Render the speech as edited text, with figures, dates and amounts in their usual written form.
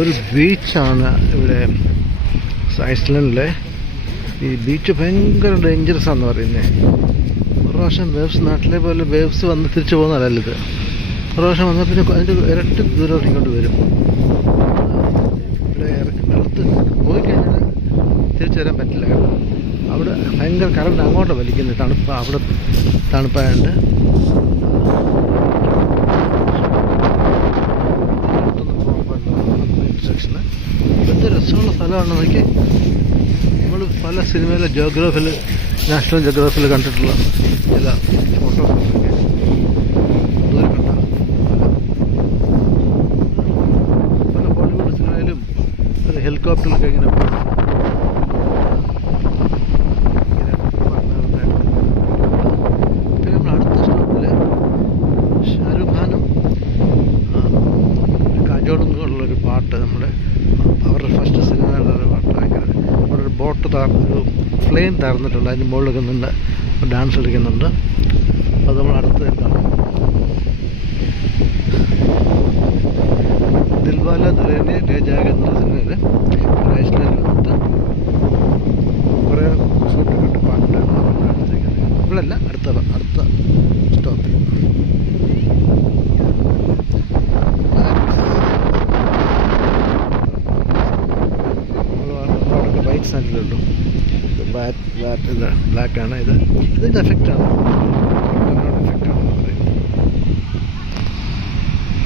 ഒരു ബീച്ചാണ് ഇവിടെ ഐസ്ലൻഡിലെ. ഈ ബീച്ച് ഭയങ്കര ഡേഞ്ചറസ് ആണെന്ന് പറയുന്നത്. ഒരു പ്രാവശ്യം വേവ്സ്, നാട്ടിലെ പോലെ വേവ്സ് വന്ന് തിരിച്ചു പോകുന്നതല്ല ഇത്. ഒരു പ്രാവശ്യം വന്നാൽ പിന്നെ അതിൻ്റെ ഇരട്ടി ദൂരം ഇങ്ങോട്ട് വരും. ഇവിടെ വെള്ളത്ത് പോയി കഴിഞ്ഞാൽ തിരിച്ചു വരാൻ പറ്റില്ല. കാരണം അവിടെ ഭയങ്കര കറണ്ട് അങ്ങോട്ട് വലിക്കുന്നത്. അവിടെ തണുപ്പായതുകൊണ്ട് സെക്ഷന് എന്ത് രസമുള്ള സ്ഥലമാണ് നോക്കി. നമ്മൾ പല സിനിമയിലെ ജോഗ്രാഫിൽ, നാഷണൽ ജോഗ്രാഫിൽ കണ്ടിട്ടുള്ള ചില ഫോട്ടോസൊക്കെ ദൂരെ കണ്ട പല ബോളിവുഡ് സിനിമയിലും ഒരു ഹെലികോപ്റ്ററിലൊക്കെ ഇങ്ങനെ പിന്നെ നമ്മൾ അടുത്ത സ്റ്റോപ്പിൽ ഷാരൂഖ് ഖാനും കാജോളും ഉള്ളൊരു പാട്ട്, നമ്മുടെ അവരുടെ ഫസ്റ്റ് സിനിമയിലുള്ളൊരു പാട്ടാണ്. അവിടെ ഒരു ബോട്ട് ഒരു ഫ്ലെയിം തകർന്നിട്ടുണ്ട്, അതിൻ്റെ മുകളിലൊക്കെ നിന്ന് ഡാൻസ് കളിക്കുന്നുണ്ട്. അത് നമ്മൾ അടുത്ത് കാണാം. ദിൽവാല ദുൽഹനിയ ലേ ജായേഗ എന്നുള്ള സിനിമയിൽ ഐസ്ലാൻഡിൽ വന്നിട്ട് കുറേ ഷൂട്ടൊക്കെ ഇട്ട് പാട്ടുണ്ടായിരുന്നു. ഇവിടെയല്ല, അടുത്ത സ്റ്റോപ്പിൽ. വൈറ്റ് സാൻഡിലുള്ളൂ. ഇത് ബ്ലാക്കാണ്. ഇതിൻ്റെ എഫക്റ്റാണ്.